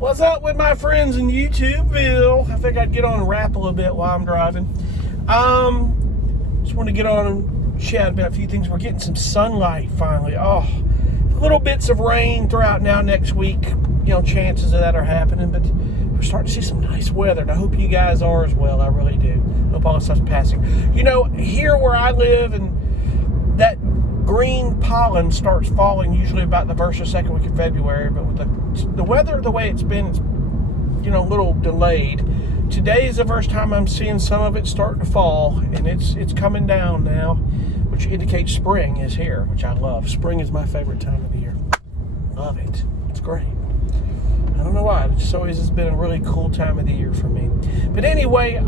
What's up with my friends in YouTubeville? I think I'd get on and rap a little bit while I'm driving. Just want to get on and chat about a few things. We're getting some sunlight finally. Oh, little bits of rain throughout now next week. You know, chances of that are happening, but we're starting to see some nice weather, and I hope you guys are as well. I really do. Hope all this stuff's passing. You know, here where I live, and that green pollen starts falling usually about the first or second week of February, but with the weather the way it's been, it's, you know, a little delayed. Today is the first time I'm seeing some of it starting to fall, and it's coming down now, which indicates spring is here, which I love. Spring is my favorite time of the year. Love it. It's great. I don't know why. It just always has been a really cool time of the year for me. But anyway,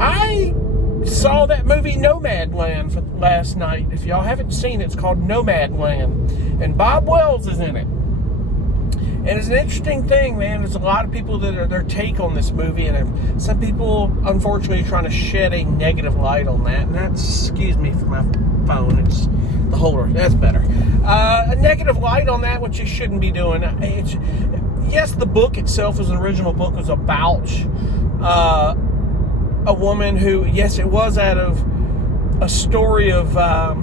I saw that movie Namadland last night. If y'all haven't seen it, it's called Namadland, and Bob Wells is in it. And it's an interesting thing, man. There's a lot of people that are their take on this movie, and some people, unfortunately, are trying to shed a negative light on that. And that's, excuse me for my phone, it's the holder. That's better. A negative light on that, which you shouldn't be doing. Yes, the book itself, as an original book, was about a woman who, yes, it was out of a story of, how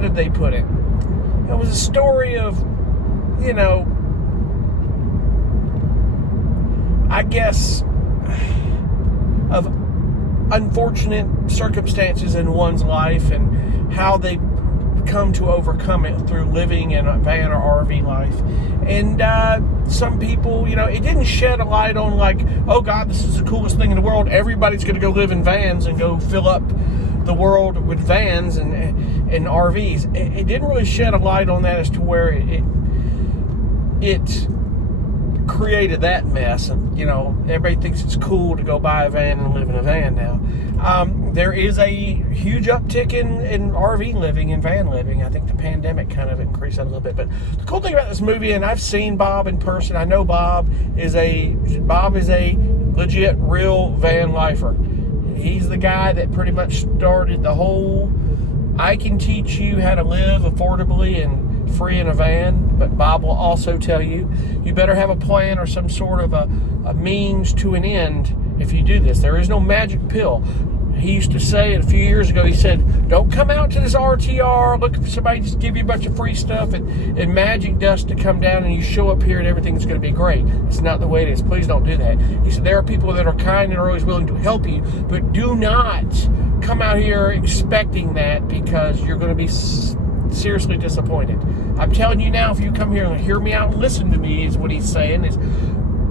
did they put it? It was a story of, you know, I guess, of unfortunate circumstances in one's life and how they come to overcome it through living in a van or RV life. And some people, you know, it didn't shed a light on like, oh God, this is the coolest thing in the world. Everybody's going to go live in vans and go fill up the world with vans and RVs. It didn't really shed a light on that as to where it created that mess. And, you know, everybody thinks it's cool to go buy a van and live in a van now. There is a huge uptick in RV living and van living. I think the pandemic kind of increased that a little bit. But the cool thing about this movie, and I've seen Bob in person, I know Bob is a legit, real van lifer. He's the guy that pretty much started the whole, I can teach you how to live affordably and free in a van, but Bob will also tell you, you better have a plan or some sort of a means to an end if you do this. There is no magic pill. He used to say it a few years ago, he said, don't come out to this RTR looking for somebody to just give you a bunch of free stuff and magic dust to come down and you show up here and everything's going to be great. It's not the way it is. Please don't do that. He said, there are people that are kind and are always willing to help you, but do not come out here expecting that, because you're going to be seriously disappointed. I'm telling you now, if you come here and hear me out and listen to me, is what he's saying, is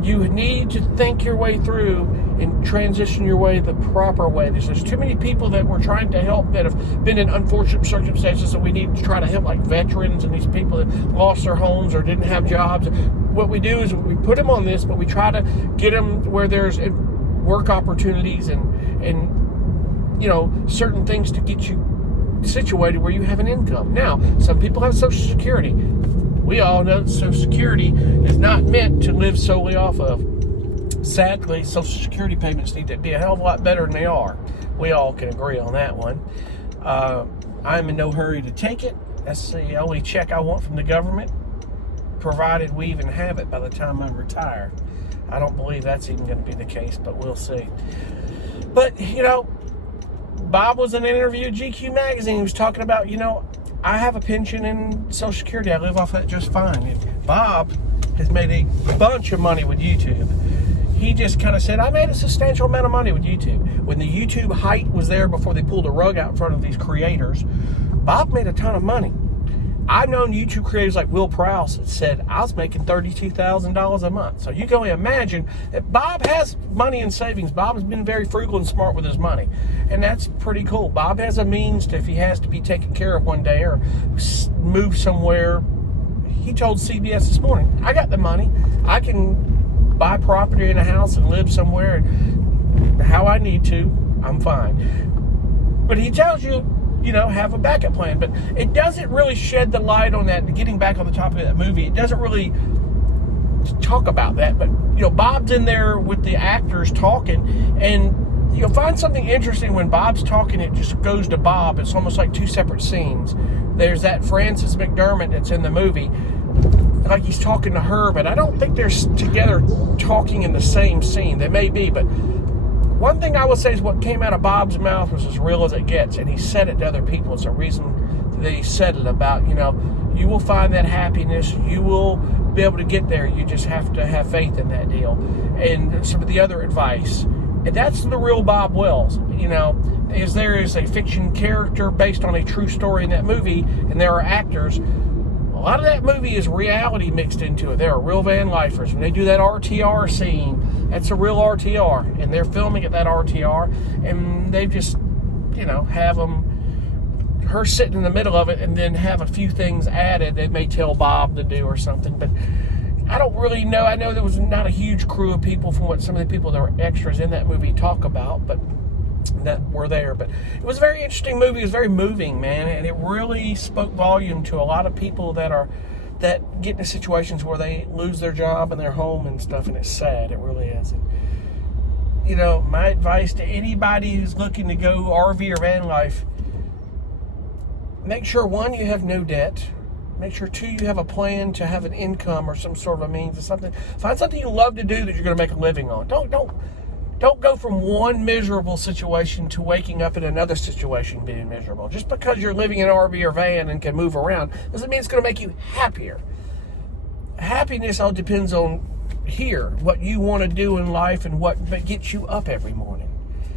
you need to think your way through and transition your way the proper way. There's too many people that we're trying to help that have been in unfortunate circumstances that we need to try to help, like veterans and these people that lost their homes or didn't have jobs. What we do is we put them on this, but we try to get them where there's work opportunities and you know, certain things to get you situated where you have an income. Now, some people have Social Security. We all know that Social Security is not meant to live solely off of. Sadly, Social Security payments need to be a hell of a lot better than they are. We all can agree on that one. I'm in no hurry to take it. That's the only check I want from the government, provided we even have it by the time I'm retired. I don't believe that's even going to be the case, but we'll see. But, you know, Bob was in an interview at GQ magazine. He was talking about, you know, I have a pension in Social Security. I live off that just fine. And Bob has made a bunch of money with YouTube. He just kind of said, I made a substantial amount of money with YouTube. When the YouTube hype was there before they pulled the rug out in front of these creators, Bob made a ton of money. I've known YouTube creators like Will Prowse that said, I was making $32,000 a month. So you can only imagine that Bob has money in savings. Bob has been very frugal and smart with his money. And that's pretty cool. Bob has a means to, if he has to be taken care of one day or move somewhere. He told CBS this morning, I got the money. I can buy property in a house and live somewhere how I need to. I'm fine. But he tells you, you know, have a backup plan. But it doesn't really shed the light on that. Getting back on the topic of that movie, it doesn't really talk about that. But, you know, Bob's in there with the actors talking, and you'll find something interesting when Bob's talking. It just goes to Bob. It's almost like two separate scenes. There's that Frances McDermott that's in the movie. like he's talking to her, but I don't think they're together talking in the same scene. They may be, but one thing I would say is what came out of Bob's mouth was as real as it gets, and he said it to other people. It's a reason that he said it about, you will find that happiness. You will be able to get there. You just have to have faith in that deal. And some of the other advice. And that's the real Bob Wells. Is there is a fiction character based on a true story in that movie, and there are actors. A lot of that movie is reality mixed into it. There are real van lifers. When they do that RTR scene, that's a real RTR, and they're filming at that RTR, and they just, have her sitting in the middle of it, and then have a few things added they may tell Bob to do or something. But I don't really know. I know there was not a huge crew of people from what some of the people that were extras in that movie talk about, but that were there. But it was a very interesting movie. It was very moving, man, and it really spoke volume to a lot of people that get into situations where they lose their job and their home and stuff, and it's sad. It really is. And, my advice to anybody who's looking to go RV or van life, make sure, one, you have no debt. Make sure, two, you have a plan to have an income or some sort of a means of something. Find something you love to do that you're going to make a living on. Don't go from one miserable situation to waking up in another situation being miserable. Just because you're living in an RV or van and can move around doesn't mean it's going to make you happier. Happiness all depends on what you want to do in life and what gets you up every morning.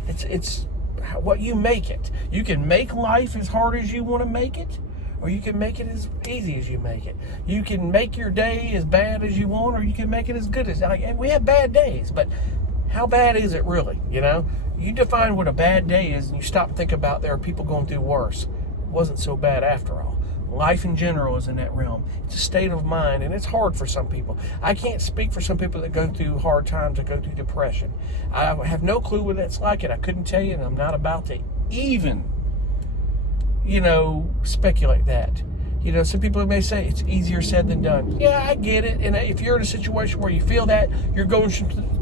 It's what you make it. You can make life as hard as you want to make it, or you can make it as easy as you make it. You can make your day as bad as you want, or you can make it as good as... we have bad days, but how bad is it really? You define what a bad day is, and you stop and think about there are people going through worse. It wasn't so bad after all. Life in general is in that realm. It's a state of mind, and it's hard for some people. I can't speak for some people that go through hard times or go through depression. I have no clue what it's like, and I couldn't tell you, and I'm not about to even, speculate that. Some people may say it's easier said than done. Yeah, I get it. And if you're in a situation where you feel that, you're going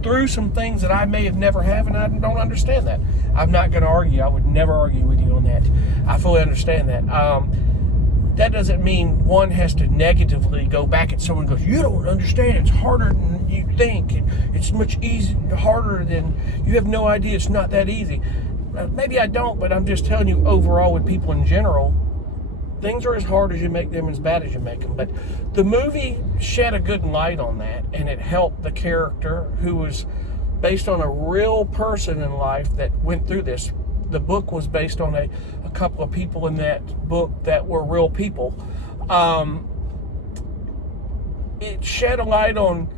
through some things that I may have never have, and I don't understand that. I'm not going to argue. I would never argue with you on that. I fully understand that. That doesn't mean one has to negatively go back at someone and goes, you don't understand. It's harder than you think. And it's much harder than you have no idea. It's not that easy. Maybe I don't, but I'm just telling you overall with people in general, things are as hard as you make them, as bad as you make them. But the movie shed a good light on that, and it helped the character who was based on a real person in life that went through this. The book was based on a couple of people in that book that were real people. It shed a light on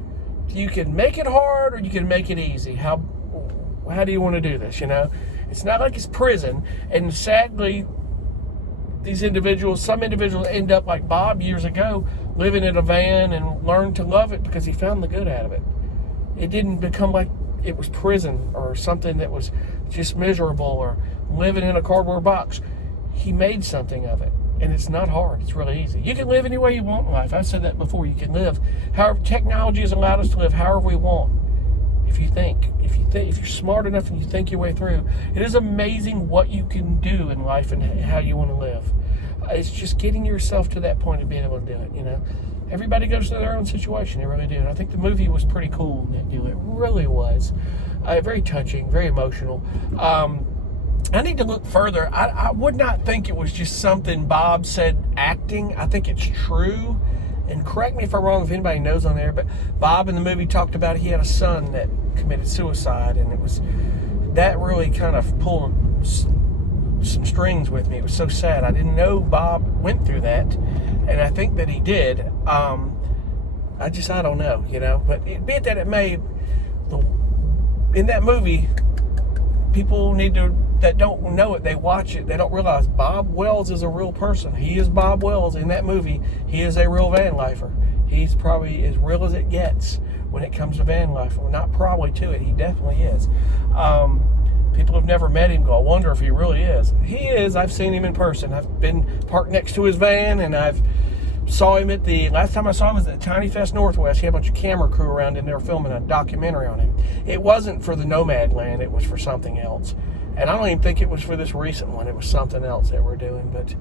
you can make it hard or you can make it easy. How do you want to do this? It's not like it's prison. And sadly, some individuals end up like Bob years ago, living in a van and learned to love it because he found the good out of it. It didn't become like it was prison or something that was just miserable or living in a cardboard box. He made something of it, and it's not hard. It's really easy. You can live any way you want in life. I've said that before. You can live however technology has allowed us to live however we want. If you're smart enough and you think your way through, it is amazing what you can do in life and how you want to live. It's just getting yourself to that point of being able to do it. Everybody goes through their own situation. They really do. And I think the movie was pretty cool in that deal. It really was. Very touching, very emotional. I need to look further. I would not think it was just something Bob said acting. I think it's true. And correct me if I'm wrong, if anybody knows on there, but Bob in the movie talked about he had a son that committed suicide, and that really kind of pulled some strings with me. It was so sad. I didn't know Bob went through that, and I think that he did. I don't know, but be it that it may, in that movie, people that don't know it, they watch it, they don't realize Bob Wells is a real person. He is Bob Wells in that movie. He is a real van lifer. He's probably as real as it gets when it comes to van life. Well, not probably to it. He definitely is. People have never met him. I wonder if he really is. He is. I've seen him in person. I've been parked next to his van, and I've saw him last time I saw him was at Tiny Fest Northwest. He had a bunch of camera crew around in there filming a documentary on him. It wasn't for the Nomadland. It was for something else. And I don't even think it was for this recent one. It was something else that we're doing. But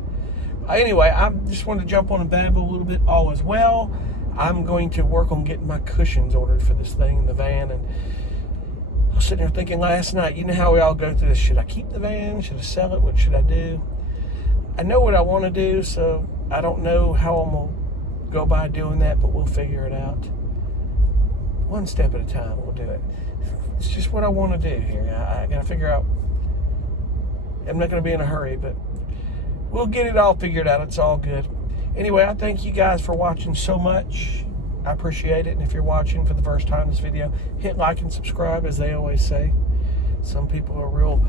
anyway, I just wanted to jump on and babble a little bit all as well. I'm going to work on getting my cushions ordered for this thing in the van. And I was sitting there thinking last night, you know how we all go through this. Should I keep the van? Should I sell it? What should I do? I know what I want to do, so I don't know how I'm going to go by doing that, but we'll figure it out. One step at a time, we'll do it. It's just what I want to do here. I got to figure out. I'm not going to be in a hurry, but we'll get it all figured out. It's all good. Anyway, I thank you guys for watching so much. I appreciate it. And if you're watching for the first time this video, hit like and subscribe, as they always say. Some people are real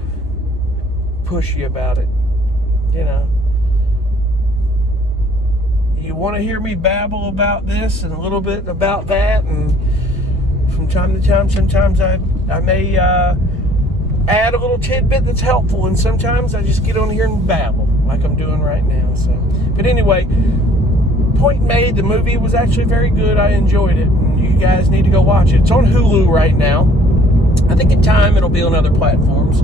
pushy about it. You know, you want to hear me babble about this and a little bit about that, and from time to time, sometimes I may add a little tidbit that's helpful, and sometimes I just get on here and babble like I'm doing right now. So, but anyway, point made, the movie was actually very good. I enjoyed it, and you guys need to go watch it. It's on Hulu right now. I think in time it'll be on other platforms.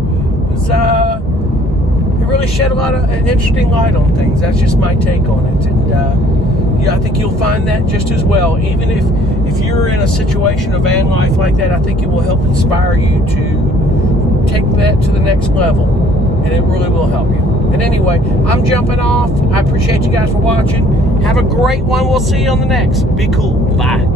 It really shed an interesting light on things. That's just my take on it. And yeah, I think you'll find that just as well. Even if you're in a situation of van life like that, I think it will help inspire you to take that to the next level. And it really will help you. And anyway, I'm jumping off. I appreciate you guys for watching. Have a great one. We'll see you on the next. Be cool. Bye.